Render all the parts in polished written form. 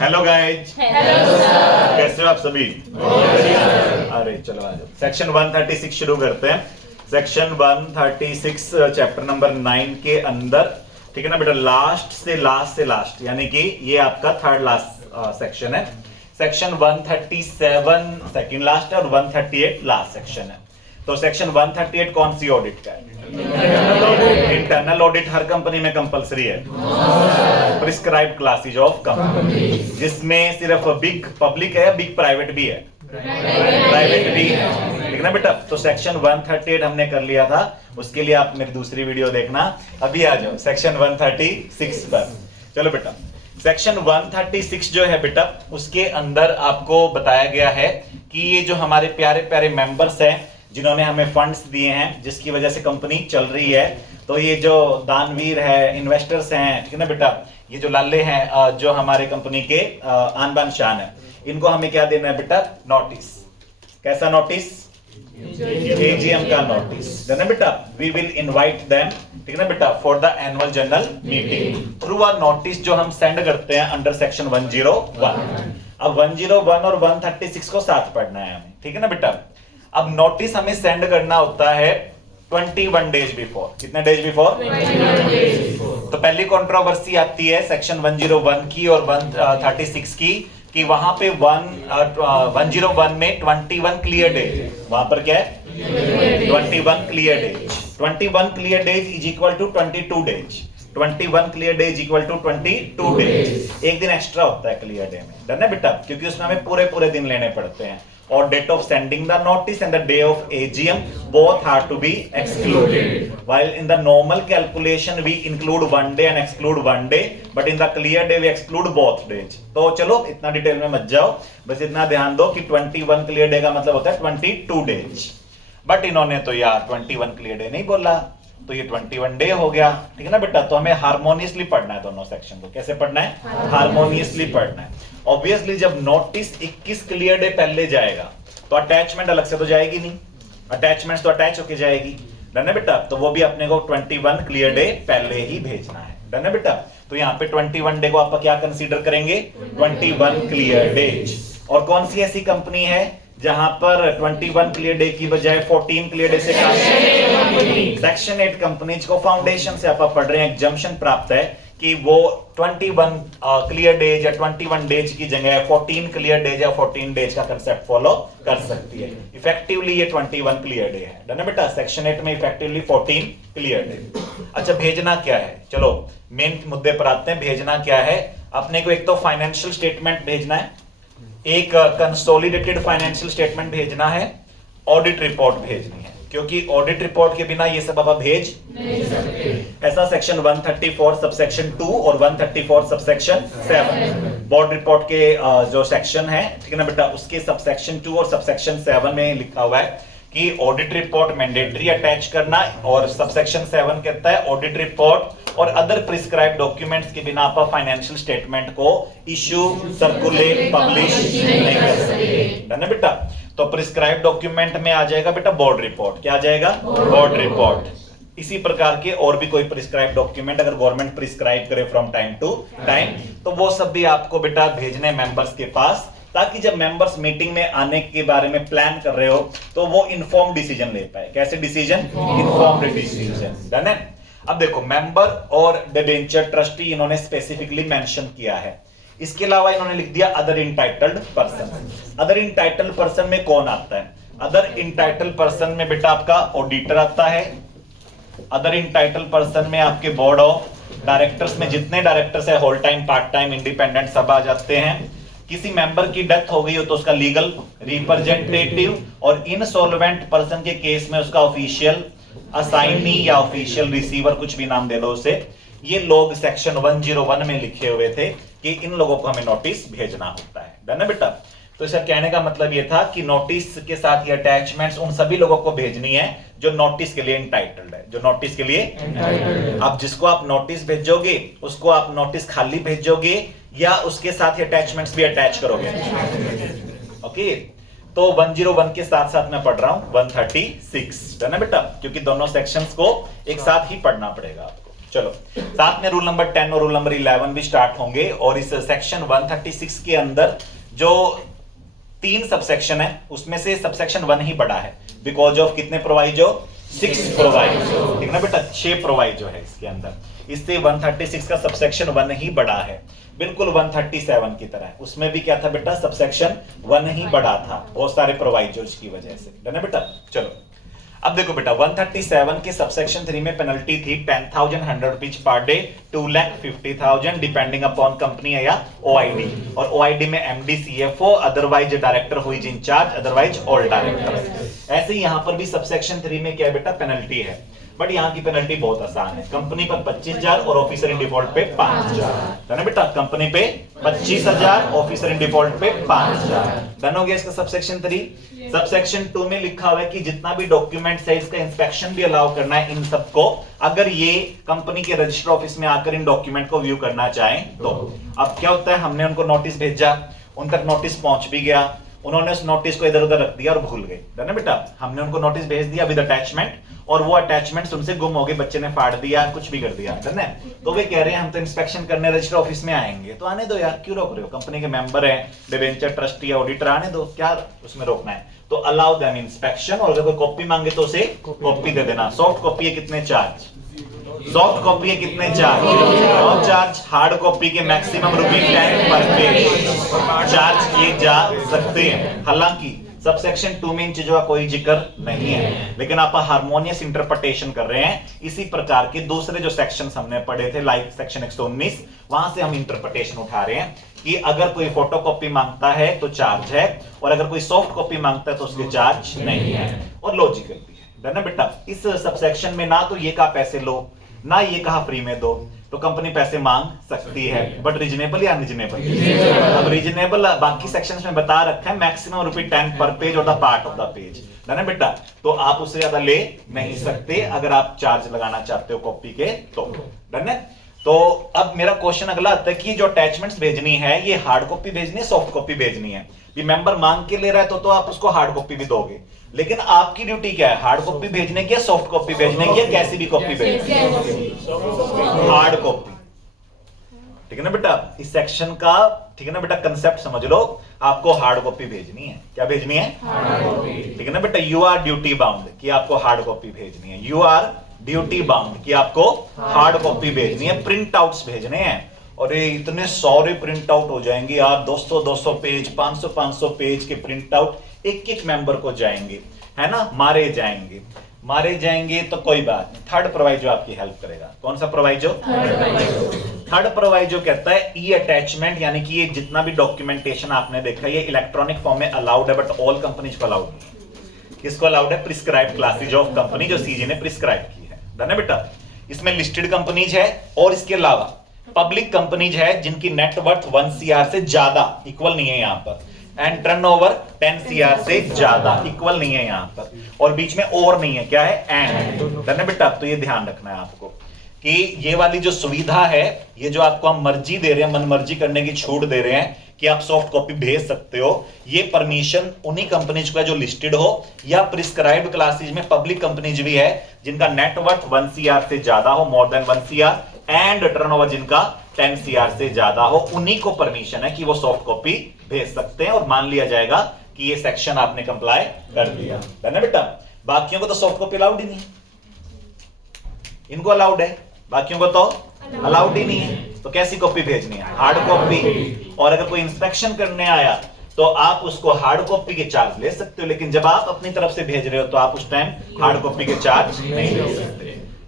Hello guys, hello sir. कैसे हो आप सभी? अरे चलो आ जाओ, सेक्शन 136 शुरू करते हैं। सेक्शन 136 चैप्टर नंबर 9 के अंदर, ठीक है ना बेटा, लास्ट से लास्ट यानी कि ये आपका थर्ड लास्ट सेक्शन है। सेक्शन 137 सेकंड लास्ट है और 138 लास्ट सेक्शन है। तो सेक्शन 138 कौन सी ऑडिट का है? इंटरनल ऑडिट हर कंपनी में कंपलसरी है। प्रिस्क्राइब्ड क्लासेज ऑफ कंपनी, जिसमें सिर्फ बिग पब्लिक है, बिग प्राइवेट भी है, प्राइवेट भी है, ठीक ना बेटा। तो सेक्शन 138 हमने कर लिया था, उसके लिए आप मेरी दूसरी वीडियो देखना। अभी आ जाओ सेक्शन 136 पर। चलो बेटा, सेक्शन 136 जो है बेटा, उसके अंदर आपको बताया गया है कि ये जो हमारे प्यारे प्यारे मेंबर्स हैं, जिन्होंने हमें फंड्स दिए हैं, जिसकी वजह से कंपनी चल रही है, तो ये जो दानवीर है, इन्वेस्टर्स हैं, ठीक है ना बेटा, ये जो लाले हैं, जो हमारे कंपनी के आन बान शान है, इनको हमें क्या देना है बेटा? नोटिस। कैसा नोटिस? एजीएम का नोटिस देना बेटा। वी विल इनवाइट देम, ठीक है ना बेटा, for the annual general meeting through a notice जो हम सेंड करते हैं अंडर सेक्शन 101। अब 101 और 136 को साथ पढ़ना है हमें, ठीक है ना बेटा। अब नोटिस हमें सेंड करना होता है 21 डेज बिफोर। कितने डेज बिफोर? 21 days before. तो पहली कंट्रोवर्सी आती है सेक्शन 101 की और 136 की, कि वहां पे 101 में 21 क्लियर डेज है। वहां पर क्या है? 21 clear days. 21 clear days is equal to 22 days. 21 clear days equal to 22 days. एक दिन एक्स्ट्रा होता है क्लियर डे में, डन है बेटा, क्योंकि उसमें हमें पूरे दिन लेने पड़ते हैं। और date of sending the notice and the day of AGM both are to be excluded. While in the normal calculation we include one day and exclude one day, but in the clear day we exclude both days. तो चलो इतना detail में मत जाओ, बस इतना ध्यान दो कि 21 क्लियर डे का मतलब होता है 22 डेज। बट इन्होंने तो यार 21 क्लियर डे नहीं बोला, तो ये 21 डे हो गया, ठीक है ना बेटा। तो हमें हार्मोनियसली पढ़ना है दोनों सेक्शन को। कैसे पढ़ना है? हार्मोनियसली पढ़ना है। ऑब्वियसली जब नोटिस 21 क्लियर डे पहले जाएगा तो अटैचमेंट अलग से तो जाएगी नहीं, अटैचमेंट्स तो अटैच होके जाएगी, डन है बेटा। तो वो भी अपने को 21 क्लियर डे पहले ही भेजना है, डन है बेटा। तो यहाँ पे 21 डे को आप क्या कंसीडर करेंगे? 21 क्लियर डेज। और कौन सी ऐसी कंपनी है जहां पर 21 क्लियर डे की बजाय 14 क्लियर डे से काम? सेक्शन 8 कंपनीज को फाउंडेशन से आप पढ़ रहे हैं, एग्जम्पशन प्राप्त है कि वो 21 क्लियर डेज या 21 डेज की जगह 14 क्लियर डेज या 14 डेज का कंसेप्ट फॉलो कर सकती है। इफेक्टिवली ये 21 क्लियर डे है, डन है बेटा। सेक्शन 8 में इफेक्टिवली 14 क्लियर डे। अच्छा, भेजना क्या है? चलो मेन मुद्दे पर आते हैं। भेजना क्या है? अपने को एक तो फाइनेंशियल स्टेटमेंट भेजना है, एक कंसोलिडेटेड फाइनेंशियल स्टेटमेंट भेजना है, ऑडिट रिपोर्ट भेजनी है, क्योंकि ऑडिट रिपोर्ट के बिना ये सब आप भेज नहीं सकते। ऐसा सेक्शन 134 सबसेक्शन 2 और 134 सबसेक्शन 7 बोर्ड रिपोर्ट के जो सेक्शन है, ठीक है ना बेटा, उसके सबसेक्शन 2 और सबसेक्शन 7 में लिखा हुआ है कि ऑडिट रिपोर्ट मैंडेटरी अटैच करना, और सबसेक्शन 7 कहता है ऑडिट रिपोर्ट और अदर प्रिस्क्राइब्ड डॉक्यूमेंट्स के बिना आप फाइनेंशियल स्टेटमेंट को इश्यू, सर्कुलेट, पब्लिश नहीं कर सकते, डन है बेटा। तो प्रिस्क्राइब्ड डॉक्यूमेंट में आ जाएगा बेटा बोर्ड रिपोर्ट। क्या आ जाएगा? Board report. इसी प्रकार के और भी कोई प्रिस्क्राइब्ड डॉक्यूमेंट अगर गवर्नमेंट प्रिस्क्राइब करे फ्रॉम टाइम टू टाइम, तो वो सब भी आपको बेटा भेजने मेंबर्स के पास, ताकि जब मेंबर्स मीटिंग में आने के बारे में प्लान कर रहे हो तो वो इन्फॉर्म डिसीजन ले पाए। कैसे डिसीजन? इन्फॉर्म्ड डिसीजन, डन है। अब देखो, मेंबर और डिबेंचर ट्रस्टी इन्होंने स्पेसिफिकली मेंशन किया है। इसके अलावा इन्होंने लिख दिया other entitled person. Other entitled person में कौन आता है? अदर इंटाइटल्ड पर्सन में बेटा आपका ऑडिटर आता है। अदर इंटाइटल्ड पर्सन में आपके बोर्ड ऑफ डायरेक्टर्स में जितने डायरेक्टर्स है, whole time, part time, independent, सब आ जाते हैं। किसी मेंबर की डेथ हो गई हो तो उसका लीगल रिप्रेजेंटेटिव, और इनसॉल्वेंट पर्सन के केस में उसका ऑफिशियल असाइनी या ऑफिशियल रिसीवर, कुछ भी नाम दे दो उसे। ये लोग सेक्शन 101 में लिखे हुए थे कि इन लोगों को हमें नोटिस भेजना होता है, डन है बेटा। तो इसका कहने का मतलब ये था कि नोटिस के साथ ये अटैचमेंट्स उन सभी लोगों को भेजनी है जो नोटिस के लिए इंटाइटल्ड है, जो नोटिस के लिए अब जिसको आप नोटिस भेजोगे उसको आप नोटिस खाली भेजोगे या उसके साथ ही अटैचमेंट्स भी अटैच करोगे? ओके, तो 101 के साथ साथ मैं पढ़ रहा हूं 136, है ना बेटा, क्योंकि दोनों सेक्शंस को एक साथ ही पढ़ना पड़ेगा आपको। चलो, साथ में रूल नंबर 10 और रूल नंबर 11 भी स्टार्ट होंगे और इस सेक्शन 136 के अंदर जो 3 सबसेक्शन है उसमें से सबसेक्शन 1 ही बड़ा है, बिकॉज ऑफ कितने प्रोवाइजो, 6 प्रोवाइजो, ठीक ना बेटा, 6 प्रोवाइजो है इसके अंदर, इससे 136 का सबसेक्शन 1 ही बड़ा है, बिल्कुल 137 की तरह। उसमें भी क्या था बेटा, सबसेक्शन 1 ही बड़ा था, बहुत सारे प्रोवाइजोज की वजह से, है ना बेटा। चलो अब देखो बेटा, 137 के सबसेक्शन 3 में पेनल्टी थी 10,000 100 rupees per day, 2,50,000 depending upon company है या ओआईडी, और ओआईडी में एमडी, सीएफओ, अदरवाइज डायरेक्टर हुई इंचार्ज, अदरवाइज ऑल डायरेक्टर। ऐसे ही यहां पर भी सबसेक्शन 3 में क्या है बेटा, पेनल्टी है, बट यहाँ की पेनल्टी बहुत आसान है, कंपनी पर 25,000 और ऑफिसर इन डिफॉल्ट पे 5,000, है ना बेटा, कंपनी पे 25,000, ऑफिसर इन डिफॉल्ट पे 5,000। डन हो गया इसका सबसेक्शन 3। सबसेक्शन 2 में लिखा हुआ है कि जितना भी डॉक्यूमेंट्स है इसका इंस्पेक्शन भी अलाउ करना है इन सबको, अगर ये कंपनी के रजिस्टर ऑफिस में आकर इन डॉक्यूमेंट को व्यू करना चाहें तो। अब क्या होता है, हमने उनको नोटिस भेजा, उन तक नोटिस पहुंच भी गया, उन्होंने उस नोटिस को इधर उधर रख दिया और भूल गए, है ना बेटा, हमने उनको नोटिस भेज दिया विद अटैचमेंट और वो अटैचमेंट्स उनसे गुम हो गए, बच्चे ने फाड़ दिया, कुछ भी कर दिया, है ना। तो वे कह रहे हैं हम तो इंस्पेक्शन करने रजिस्टर ऑफिस में आएंगे, तो आने दो यार, क्यों रोक रहे हो, कंपनी के मेंबर हैं, डिबेंचर ट्रस्टी, ऑडिटर, आने दो, क्या उसमें रोकना है। तो अलाउ देम इंस्पेक्शन, और अगर कोई कॉपी मांगे तो उसे कॉपी दे देना। सॉफ्ट कॉपी है कितने चार्ज, सॉफ्ट कॉपी है कितने charge, no charge. Hard copy के मैक्सिमम ₹10 पर पेज चार्ज किए जा सकते हैं। हालांकि सबसेक्शन 2 में इन चीजों का कोई जिक्र नहीं है, लेकिन आप हार्मोनियस इंटरप्रिटेशन कर रहे हैं इसी प्रकार के दूसरे जो सेक्शंस हमने पढ़े थे, लाइक सेक्शन 119, वहां से हम इंटरप्रिटेशन उठा रहे हैं कि अगर कोई फोटोकॉपी मांगता है तो चार्ज है, और अगर कोई सॉफ्ट कॉपी मांगता है तो उसके चार्ज नहीं है, और लॉजिकल भी है ना बेटा। इस सबसेक्शन में ना तो ये कहा पैसे लो, ना ये कहा फ्री में दो, तो कंपनी पैसे मांग सकती है, बट रीजनेबल या अनरीजनेबल। अब रीजनेबल बाकी सेक्शंस में बता रखा है, मैक्सिमम ₹10 पर पेज और the part of the page, है ना बेटा, तो आप उससे ज्यादा ले नहीं सकते अगर आप चार्ज लगाना चाहते हो कॉपी के तो, डन है। तो अब मेरा क्वेश्चन अगला आता है कि जो अटैचमेंट्स भेजनी है ये हार्ड कॉपी भेजनी है, सॉफ्ट कॉपी भेजनी है। ये मेंबर मांग के ले रहा है तो आप उसको हार्ड कॉपी भी दोगे, लेकिन आपकी ड्यूटी क्या है, हार्ड कॉपी भेजने की, सॉफ्ट कॉपी भेजने की, कैसी भी कॉपी भेजनी है, हार्ड कॉपी, ठीक है ना बेटा। इस सेक्शन का, ठीक है ना बेटा, कंसेप्ट समझ लो, आपको हार्ड कॉपी भेजनी है, क्या भेजनी है, हार्ड कॉपी, ठीक है ना बेटा। यू आर ड्यूटी बाउंड कि आपको हार्ड कॉपी भेजनी है, यू आर ड्यूटी बाउंड कि आपको हार्ड कॉपी भेजनी है, प्रिंट आउट्स भेजने हैं। और ये इतने सारे प्रिंट आउट हो जाएंगे यार, 200 पेज, 500 पेज के प्रिंट आउट एक मेंबर को जाएंगे, है ना, मारे जाएंगे तो कोई बात नहीं, थर्ड प्रोवाइजो आपकी हेल्प करेगा। कौन सा प्रोवाइजो, थर्ड प्रोवाइजो कहता है ई अटैचमेंट, यानी कि ये जितना भी डॉक्यूमेंटेशन आपने देखा ये इलेक्ट्रॉनिक फॉर्म में अलाउड है, बट ऑल कंपनीज को अलाउड नहीं। किसको अलाउड है, प्रिस्क्राइब्ड क्लासेज ऑफ कंपनी जो सीजी ने प्रिस्क्राइब की है, डन है बेटा। इसमें लिस्टेड कंपनीज है और इसके अलावा पब्लिक कंपनीज है जिनकी नेटवर्थ 1 CR से ज्यादा, इक्वल नहीं है यहां पर, एंड टर्नओवर 10 CR से ज्यादा, इक्वल नहीं है यहां पर, और बीच में और नहीं है, क्या है, एंड, डन है बेटा। तो ये ध्यान रखना है आपको कि ये वाली जो सुविधा है, ये जो आपको हम मर्जी दे रहे हैं, मन मर्जी करने की छूट दे रहे हैं कि आप सॉफ्ट कॉपी भेज सकते हो, ये परमिशन उन्हीं कंपनीज को जो लिस्टेड हो या प्रिस्क्राइब्ड क्लासेज में पब्लिक कंपनीज भी है जिनका नेटवर्थ 1 CR से ज्यादा हो, more than 1 CR, and turnover जिनका 10 CR से ज्यादा हो, उन्हीं को परमिशन है कि वो सॉफ्ट कॉपी भेज सकते हैं, और मान लिया जाएगा कि ये सेक्शन आपने कंप्लाई कर दिया, है ना बेटा। बाकियों को तो सॉफ्ट कॉपी अलाउड ही नहीं, इनको अलाउड है, बाकियों को तो अलाउड ही नहीं है, तो कैसी कॉपी भेजनी है, हार्ड कॉपी। और अगर कोई इंस्पेक्शन करने आया तो आप उसको हार्ड कॉपी के चार्ज ले सकते हो, लेकिन जब आप अपनी तरफ से भेज रहे हो तो आप उस टाइम हार्ड कॉपी के चार्ज नहीं ले सकते,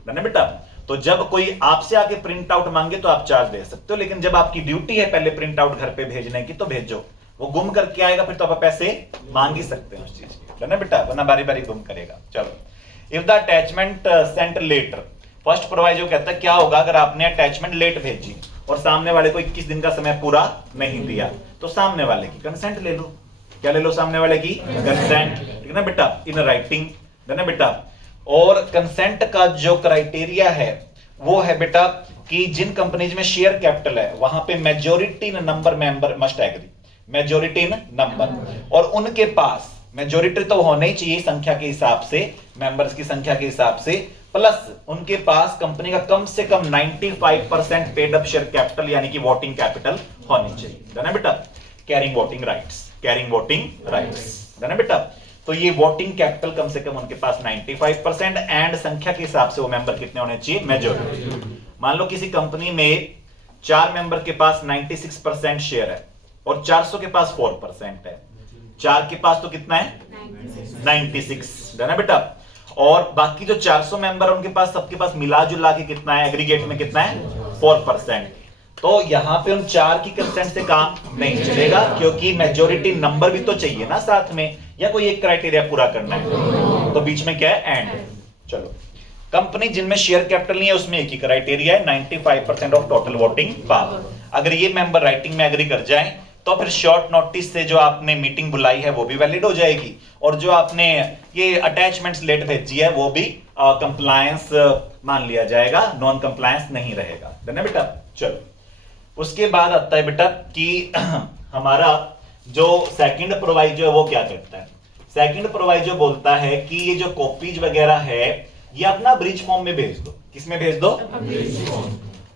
है ना बेटा। तो जब कोई आपसे आके प्रिंट आउट मांगे तो आप चार्ज दे सकते हो, लेकिन जब आपकी ड्यूटी है पहले प्रिंट आउट घर पे भेजने की तो भेजो, वो गुम करके आएगा फिर तो आप पैसे मांग ही सकते हैं उस चीज के, है ना बेटा, वरना बारी बारी गुम करेगा। चलो, if the attachment sent letter, first proviso कहता है क्या होगा अगर आपने अटैचमेंट लेट भेजी और सामने वाले को 21 दिन का समय पूरा नहीं दिया, तो सामने वाले की कंसेंट ले लो। क्या ले लो, सामने वाले की कंसेंट, ठीक है ना बेटा, इन राइटिंग, है ना बेटा। और कंसेंट का जो क्राइटेरिया है वो है बेटा कि जिन कंपनीज में शेयर कैपिटल है वहां पे majority in number member must agree, majority in number, और उनके पास मेजॉरिटी तो होना ही चाहिए संख्या के हिसाब से, मेंबर्स की संख्या के हिसाब से, प्लस उनके पास कंपनी का कम से कम 95% पेड अप शेयर कैपिटल यानी कि वोटिंग कैपिटल होनी चाहिए, है ना बेटा। कैरिंग वोटिंग राइट्स, है ना बेटा। तो ये वोटिंग कैपिटल कम से कम उनके पास 95% एंड संख्या के हिसाब से वो मेंबर कितने होने चाहिए, मेजॉरिटी। मान लो किसी कंपनी में 4 मेंबर के पास 96% शेयर है और 400 के पास 4% है, 4 के पास तो कितना है 96, है ना बेटा। और बाकी जो 400 मेंबर उनके पास सबके पास मिला जुला के कितना है, एग्रीगेट में कितना है 4%। तो यहां पे उन 4 की कंसेंट से काम नहीं चलेगा, क्योंकि मेजॉरिटी नंबर भी तो चाहिए ना साथ में, या कोई एक क्राइटेरिया पूरा करना है। तो बीच में क्या है, एंड। चलो, कंपनी जिनमें शेयर कैपिटल नहीं है उसमें एक ही क्राइटेरिया है, 95% ऑफ टोटल वोटिंग पावर। अगर ये मेंबर राइटिंग में एग्री कर जाए तो फिर शॉर्ट नोटिस से जो आपने मीटिंग बुलाई है वो भी वैलिड हो जाएगी, और जो आपने ये अटैचमेंट्स लेट भेजी है वो भी कंप्लायंस मान लिया जाएगा, नॉन कंप्लायंस नहीं रहेगा, है ना बेटा। चलो, उसके बाद आता है बेटा कि हमारा जो सेकंड प्रोवाइजो है वो क्या करता है। सेकंड प्रोवाइजो बोलता है कि ये जो कॉपीज वगैरह है ये अपना ब्रिज फॉर्म में भेज दो। किसमें भेज दो,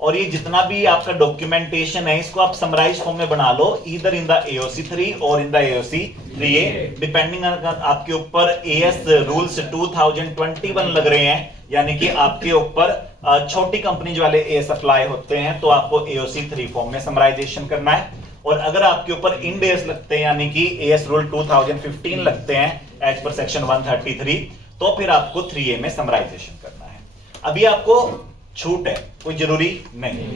और ये जितना भी आपका डॉक्यूमेंटेशन है इसको आप समराइज फॉर्म में बना लो, ईदर इन द AOC3 और इन द AOC3A, डिपेंडिंग आपके ऊपर AS रूल्स 2021 लग रहे हैं, यानी कि आपके ऊपर छोटी कंपनी वाले AS अप्लाई होते हैं तो आपको AOC3 फॉर्म में समराइजेशन करना है, और अगर आपके ऊपर इंड AS लगते हैं यानी कि AS रूल 2015 लगते हैं एज पर सेक्शन 133, तो फिर आपको 3A में समराइजेशन करना है। अभी आपको छूट है, कोई जरूरी नहीं,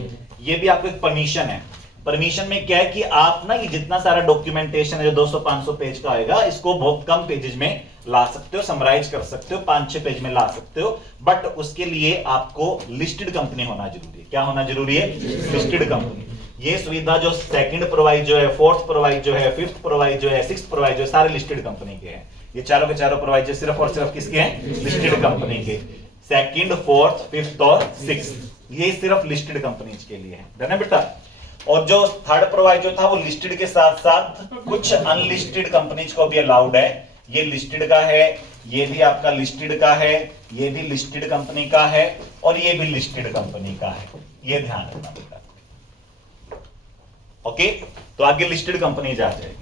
ये भी आपको एक परमिशन है। परमिशन में क्या है कि आप ना ये जितना सारा डॉक्यूमेंटेशन है जो 200-500 पेज का आएगा इसको बहुत कम पेजेस में ला सकते हो, समराइज कर सकते हो, 5-6 पेज में ला सकते हो, बट उसके लिए आपको लिस्टेड कंपनी होना जरूरी है। क्या होना जरूरी है, लिस्टेड कंपनी। ये सुविधा जो सेकंड प्रोवाइजो है, फोर्थ प्रोवाइजो है, फिफ्थ प्रोवाइजो है, सिक्स्थ प्रोवाइजो है, सारे लिस्टेड कंपनी के हैं। ये चारों के चारों प्रोवाइजो सिर्फ और सिर्फ किसके हैं, लिस्टेड कंपनी के। सेकंड, फोर्थ, फिफ्थ और सिक्स्थ, ये सिर्फ लिस्टेड कंपनीज के लिए है ना बेटा। और जो थर्ड प्रोवाइजो था वो लिस्टेड के साथ साथ कुछ अनलिस्टेड कंपनीज को भी अलाउड है। ये लिस्टेड का है, ये भी आपका लिस्टेड का है, ये भी लिस्टेड कंपनी का है, और ये भी लिस्टेड कंपनी का है। ये ध्यान रखना बेटा, ओके। तो आगे लिस्टेड कंपनीज आ जाएगी।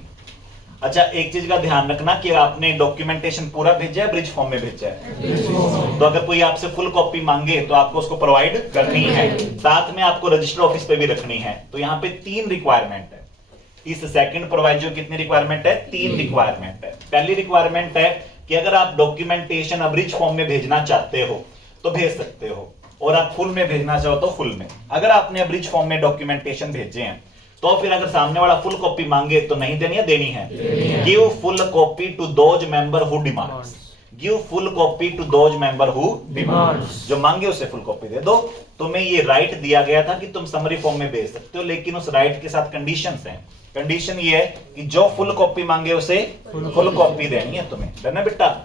अच्छा, एक चीज का ध्यान रखना कि आपने डॉक्यूमेंटेशन पूरा भेजा है, ब्रिज फॉर्म में भेजा है, तो अगर कोई आपसे फुल कॉपी मांगे तो आपको उसको प्रोवाइड करनी है, साथ में आपको रजिस्टर ऑफिस पे भी रखनी है। तो यहाँ पे 3 रिक्वायरमेंट है। इस सेकंड प्रोवाइजर कितनी रिक्वायरमेंट है, 3 रिक्वायरमेंट है। पहली रिक्वायरमेंट है कि अगर आप डॉक्यूमेंटेशन ब्रिज फॉर्म में भेजना चाहते हो तो भेज सकते हो, और आप फुल में भेजना चाहो तो फुल में। अगर आपने ब्रिज फॉर्म में डॉक्यूमेंटेशन भेजे हैं तो फिर अगर सामने वाला फुल कॉपी मांगे तो नहीं देनी है, देनी है। Give full copy to those member who demands, give full copy to those member who demands. जो मांगे उसे फुल कॉपी दे दो। तुम्हें ये राइट दिया गया था कि तुम समरी फॉर्म में भेज सकते हो, लेकिन उस राइट के साथ कंडीशंस हैं। कंडीशन ये है कि जो फुल कॉपी मांगे उसे फुल कॉपी देनी है तुम्हें, है ना बेटा।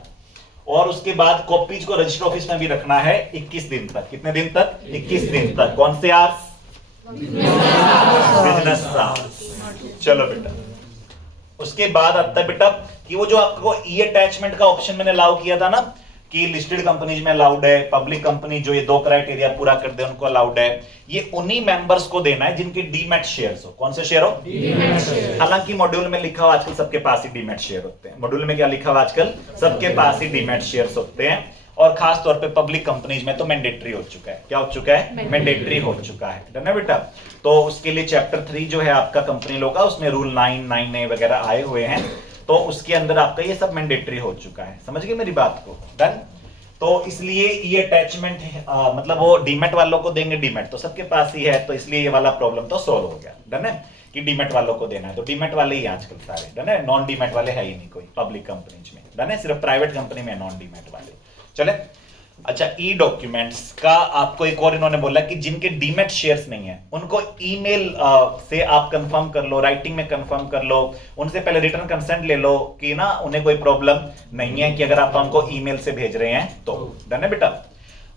और उसके बाद कॉपीज को रजिस्टर ऑफिस में भी रखना है 21 दिन तक। कितने दिन तक, 21 दिन तक। कौन से आवर्स, बिजनेस आवर्स। चलो बेटा, उसके बाद आता है बेटा कि वो जो आपको ई अटैचमेंट का ऑप्शन मैंने अलाउ किया था ना कि लिस्टेड कंपनीज में अलाउड है, पब्लिक कंपनी जो ये 2 क्राइटेरिया पूरा कर दे उनको अलाउड है। ये उन्हीं मेंबर्स को देना है जिनके डीमैट शेयर्स हो। कौन से शेयर हो, डीमैट शेयर। हालांकि मॉड्यूल में लिखा हुआ आजकल सबके पास ही डीमैट शेयर होते हैं। मॉड्यूल में क्या लिखा हुआ आजकल, सबके पास ही डीमैट शेयर्स होते हैं, और खास तौर पे पब्लिक कंपनीज में तो मैंडेटरी हो चुका है। क्या हो चुका है, मैंडेटरी हो चुका है ना बेटा। तो उसके लिए चैप्टर 3 जो है आपका कंपनी लॉ का, उसमें रूल 9, 9A वगैरह आए हुए हैं, तो उसके अंदर आपका ये सब मैंडेटरी हो चुका है। समझ गए मेरी बात को, डन। तो इसलिए ये अटैचमेंट मतलब वो डीमैट वालों को देंगे, डीमैट तो सबके पास ही है, तो इसलिए ये वाला प्रॉब्लम तो सॉल्व हो गया, डन है कि डीमैट वालों को देना है। तो डीमैट वाले ही आजकल सारे, डन है। नॉन डीमैट वाले है ही नहीं कोई पब्लिक कंपनीज में, डन है। सिर्फ प्राइवेट कंपनी में नॉन डीमैट वाले। चले, अच्छा, ई डॉक्यूमेंट्स का आपको एक और इन्होंने बोला कि जिनके डीमैट शेयर्स नहीं है उनको ईमेल से आप कंफर्म कर लो, राइटिंग में कंफर्म कर लो, उनसे पहले रिटर्न कंसेंट ले लो कि ना उन्हें कोई प्रॉब्लम नहीं है कि अगर आप हमको ईमेल से भेज रहे हैं तो, डन है बेटा।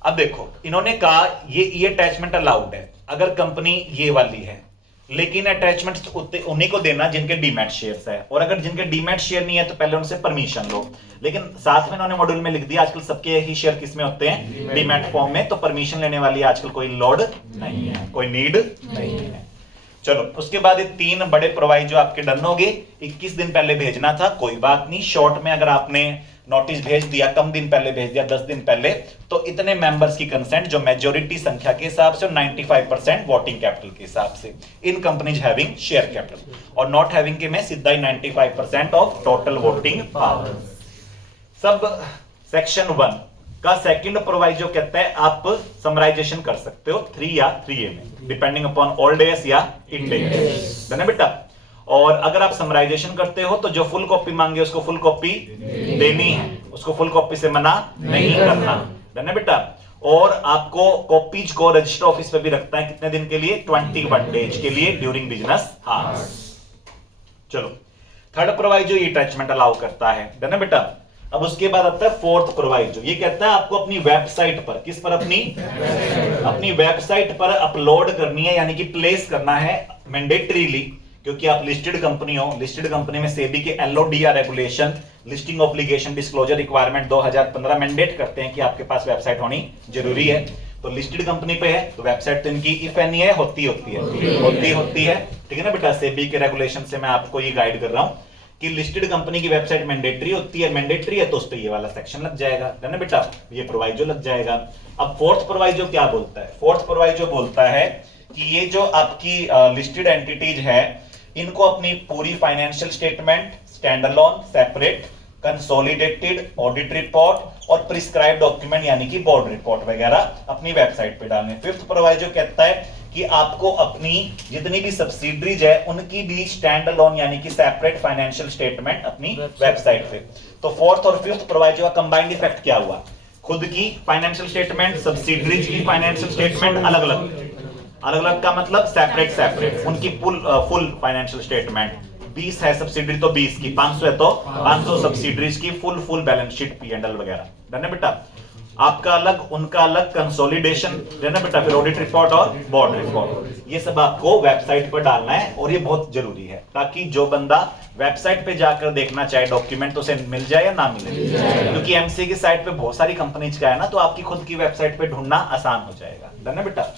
अब देखो, इन्होंने कहा ये ई अटैचमेंट अलाउड है अगर कंपनी ये वाली है, लेकिन अटैचमेंट्स उन्हीं को देना जिनके डीमैट शेयर्स है, और अगर जिनके डीमैट शेयर नहीं है तो पहले उनसे परमिशन लो। लेकिन साथ में उन्होंने मॉड्यूल में लिख दिया आजकल सबके ही शेयर किस में होते हैं, डीमैट फॉर्म में, तो परमिशन लेने वाली आजकल कोई लोड नहीं है, कोई नीड नहीं है। चलो उसके बाद ये 3 बड़े प्रोवाइजो आपके डन हो गए। 21 दिन पहले भेजना था, कोई बात नहीं, शॉर्ट में अगर आपने नोटिस भेज दिया, कम दिन पहले भेज दिया, 10 दिन पहले, तो इतने मेंबर्स की कंसेंट जो मेजॉरिटी संख्या के हिसाब से 95% वोटिंग कैपिटल के हिसाब से इन कंपनीज हैविंग शेयर कैपिटल, और नॉट हैविंग के में सीधा ही 95% of total voting power. Sub section 1 का सेकंड प्रोवाइजो कहता है आप समराइजेशन कर सकते हो 3 या 3A में, डिपेंडिंग अपॉन ओल्ड एज या इंड एज, है ना बेटा। और अगर आप समराइजेशन करते हो तो जो फुल कॉपी मांगे उसको फुल कॉपी देनी है, उसको फुल कॉपी से मना नहीं करना, है ना बेटा। और आपको कॉपीज को रजिस्टर ऑफिस पे भी रखता है कितने दिन के लिए, 21 डेज के लिए ड्यूरिंग बिजनेस आवर्स। चलो थर्ड प्रोवाइजो ये अटैचमेंट अलाउ करता है ना बेटा। अब उसके बाद आता है फोर्थ प्रोवाइजो, ये कहता है आपको अपनी वेबसाइट पर, किस पर, अपनी वेबसाइट पर अपलोड करनी है, यानी कि प्लेस करना है मैंडेटरीली, क्योंकि आप लिस्टेड कंपनी हो। लिस्टेड कंपनी में सेबी के LODR regulation, listing obligation disclosure requirement 2015 mandate करते हैं कि आपके पास वेबसाइट होनी जरूरी है। तो लिस्टेड कंपनी पे है तो वेबसाइट तो इनकी इफ एनी है होती है, ठीक है ना बेटा। सेबी के रेगुलेशन से मैं आपको ये गाइड कर रहा हूं कि लिस्टेड कंपनी की वेबसाइट मैंडेटरी होती है, मैंडेटरी है तो उस पे ये वाला सेक्शन लग जाएगा, है ना बेटा, ये प्रोवाइजो लग जाएगा। अब फोर्थ प्रोवाइजो क्या बोलता है, फोर्थ प्रोवाइजो बोलता है कि ये जो आपकी लिस्टेड एंटिटीज है इनको अपनी पूरी financial statement, stand alone, separate, consolidated, audit report और प्रिस्क्राइब डॉक्यूमेंट यानी कि बोर्ड रिपोर्ट वगैरह अपनी वेबसाइट पे डालने। फिफ्थ प्रोवाइजो कहता है कि आपको अपनी जितनी भी सब्सिडरीज है उनकी भी स्टैंड अलोन यानी कि सेपरेट फाइनेंशियल स्टेटमेंट अपनी वेबसाइट पे। तो फोर्थ और फिफ्थ प्रोवाइजो का कंबाइंड इफेक्ट क्या हुआ, खुद की फाइनेंशियल स्टेटमेंट, सब्सिडरीज की फाइनेंशियल स्टेटमेंट अलग अलग का मतलब सेपरेट, उनकी फुल फाइनेंशियल स्टेटमेंट, 20 है सब्सिडरी तो 20 की, 500 है तो 500 सब्सिडरीज की फुल बैलेंस शीट, P&L वगैरह, है ना बेटा। आपका अलग उनका अलग, कंसोलिडेशन, है ना बेटा, फिर ऑडिट रिपोर्ट और बोर्ड रिपोर्ट, ये सब आपको वेबसाइट पर डालना है। और ये बहुत जरूरी है ताकि जो बंदा वेबसाइट पे जाकर देखना चाहे डॉक्यूमेंट तो उसे मिल जाए या ना मिले, क्योंकि एमसी की साइट पे बहुत सारी कंपनीज का है ना, तो आपकी खुद की वेबसाइट पे ढूंढना आसान हो जाएगा, है ना बेटा।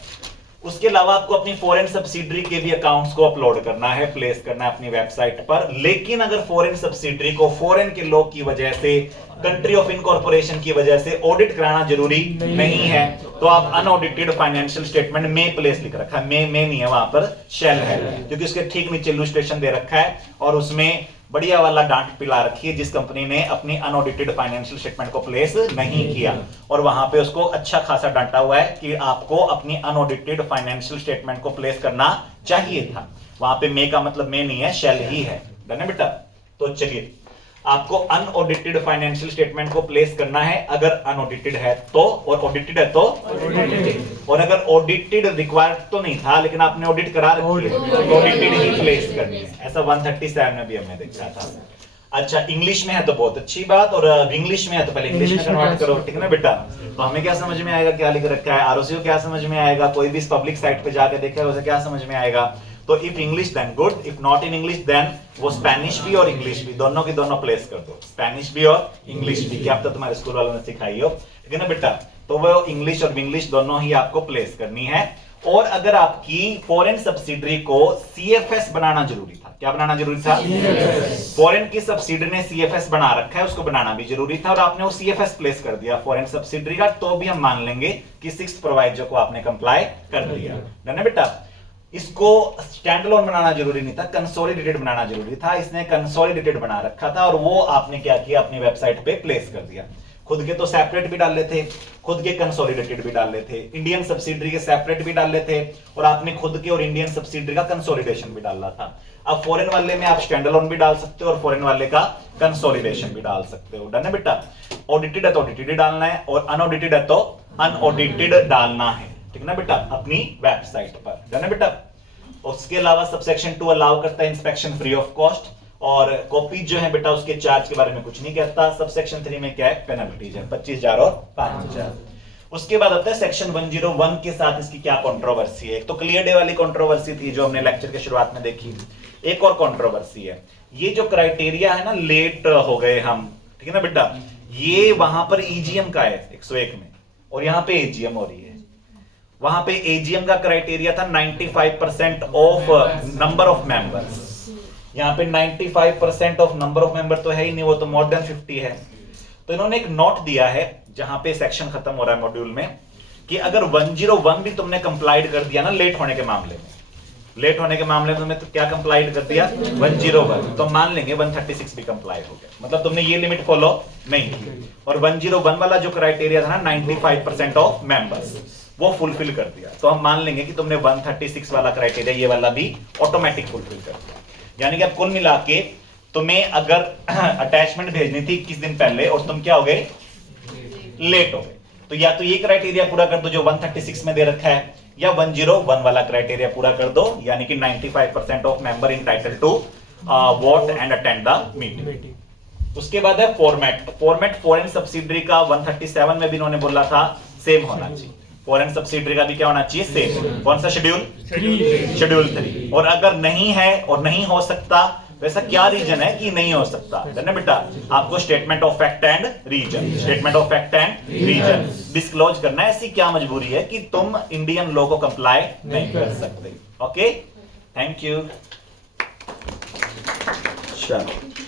उसके अलावा आपको अपनी फॉरेन सब्सिडरी के भी अकाउंट्स को अपलोड करना है, प्लेस करना है अपनी वेबसाइट पर। लेकिन अगर फॉरेन सब्सिडरी को फॉरेन के लॉ की वजह से, कंट्री ऑफ इनकॉर्पोरेशन की वजह से ऑडिट कराना जरूरी नहीं है, तो आप अनऑडिटेड फाइनेंशियल स्टेटमेंट में प्लेस लिख रखा है, में नहीं है, वहां पर शेल है, क्योंकि उसके ठीक नीचे इलस्ट्रेशन दे रखा है और उसमें बढ़िया वाला डांट पिला रखी है जिस कंपनी ने अपनी अनऑडिटेड फाइनेंशियल स्टेटमेंट को प्लेस नहीं किया, और वहां पे उसको अच्छा खासा डांटा हुआ है कि आपको अपनी अनऑडिटेड फाइनेंशियल स्टेटमेंट को प्लेस करना चाहिए था। वहां पे मे का मतलब मे नहीं है, शेल ही है ना बेटा। तो चलिए, आपको अनऑडिटेड फाइनेंशियल स्टेटमेंट को प्लेस करना है अगर अनऑडिटेड है तो, और ऑडिटेड है तो, और अगर ऑडिटेड रिक्वायर्ड तो नहीं था लेकिन आपने ऑडिट करा रखी है तो ऑडिटेड ही प्लेस करनी है। ऐसा 137 में भी हमने देखा था। अच्छा, इंग्लिश में है तो बहुत अच्छी बात, और इंग्लिश में है तो पहले इंग्लिश में कन्वर्ट करो, ठीक है ना बेटा। तो हमें क्या समझ में आएगा क्या लिख रखा है, आरओसी को क्या समझ में आएगा, कोई भी पब्लिक साइट पे जाके देखा उसे क्या समझ में आएगा। तो if English then good, if not in English then वो स्पेनिश भी और इंग्लिश भी दोनों की दोनों प्लेस कर दो, स्पेनिश भी और इंग्लिश भी, क्या अब तक तुम्हारे स्कूल वालों ने सिखाई हो, ठीक है ना बेटा। तो वो इंग्लिश और इंग्लिश दोनों ही आपको प्लेस करनी है। और अगर आपकी फॉरेन सब्सिडरी को CFS बनाना जरूरी था, क्या बनाना जरूरी था, फॉरेन की सब्सिडरी ने CFS बना रखा है, उसको बनाना भी जरूरी था, और आपने वो CFS प्लेस कर दिया फॉरेन सब्सिडरी का, तो भी हम मान लेंगे कि 6th प्रोवाइजर को आपने कंप्लाई कर दिया, है ना बेटा। इसको स्टैंडअलोन बनाना जरूरी नहीं था, कंसोलिडेटेड बनाना जरूरी था, इसने कंसोलिडेटेड बना रखा था, और वो आपने क्या किया, अपनी वेबसाइट पे प्लेस कर दिया। खुद के तो सेपरेट भी डाल लेते, खुद के कंसोलिडेटेड भी डाल लेते, इंडियन सब्सिडरी के सेपरेट भी डाल लेते, और आपने खुद के और इंडियन सब्सिडरी का कंसोलिडेशन भी डालना था। अब फॉरेन वाले में आप स्टैंडअलोन भी डाल सकते हो और फॉरेन वाले का कंसोलिडेशन भी डाल सकते हो, डन है बेटा। ऑडिटेड है तो ऑडिटेड डालना है, और अनऑडिटेड है तो अनऑडिटेड डालना है, ठीक ना बेटा, अपनी वेबसाइट पर, डन है बेटा। उसके अलावा सबसेक्शन 2 अलाउ करता है इंस्पेक्शन फ्री ऑफ कॉस्ट, और कॉपी जो है बेटा उसके चार्ज के बारे में कुछ नहीं कहता। सबसेक्शन 3 में क्या है, पेनल्टीज है 25,000 और 5,000। उसके बाद आता है सेक्शन 101 के साथ इसकी क्या कंट्रोवर्सी है। एक तो क्लियर डे वाली कंट्रोवर्सी थी जो हमने लेक्चर के शुरुआत में देखी, एक और कंट्रोवर्सी है ये जो क्राइटेरिया है ना, लेट हो गए हम, ठीक है ना बेटा, ये वहां पर ईजीएम का है 101 में और यहां पे एजीएम हो रही है। वहां पे एजीएम का क्राइटेरिया था 95% ऑफ नंबर ऑफ मेंबर्स, यहाँ पे 95% ऑफ नंबर ऑफ मेंबर तो है ही नहीं, वो तो मोर देन 50 है। तो इन्होंने एक नोट दिया है जहां पे सेक्शन खत्म हो रहा है मॉड्यूल में कि अगर 101 भी तुमने कंप्लाइड कर दिया ना लेट होने के मामले में, लेट होने के मामले में तुमने तो क्या कंप्लाइड कर दिया 101, तो मान लेंगे 136 भी कंप्लाइड हो गया, मतलब तुमने ये लिमिट फॉलो नहीं की। और 101 वाला जो क्राइटेरिया था ना 95% ऑफ मेंबर्स, वो फुलफिल कर दिया, तो हम मान लेंगे कि तुमने 136 वाला क्राइटेरिया ये वाला भी ऑटोमेटिक फुलफिल कर दिया। यानी कि अब कुल मिला के तुम्हें अगर अटैचमेंट भेजनी थी 21 दिन पहले और तुम क्या हो गए, लेट हो गए, तो या तो ये क्राइटेरिया पूरा कर दो जो 136 में दे रखा है, या 101 वाला क्राइटेरिया पूरा कर दो, यानी कि 95% of member entitled to vote and attend the meeting. उसके बाद है फॉर्मेट। फॉर्मेट फॉरेन सब्सिडरी का 137 में भी इन्होंने बोला था सेम होना चाहिए, फॉरेन सब्सिडरी का भी क्या होना चाहिए, सेम। कौन सा शेड्यूल, शेड्यूल 3। और अगर नहीं है और नहीं हो सकता, वैसा क्या रीजन है कि नहीं हो सकता, है बेटा, आपको statement of fact and reason, statement of fact and reason disclose करना है। ऐसी क्या मजबूरी है कि तुम इंडियन लॉ को कंप्लाई नहीं कर सकते। Okay, thank you. चलो।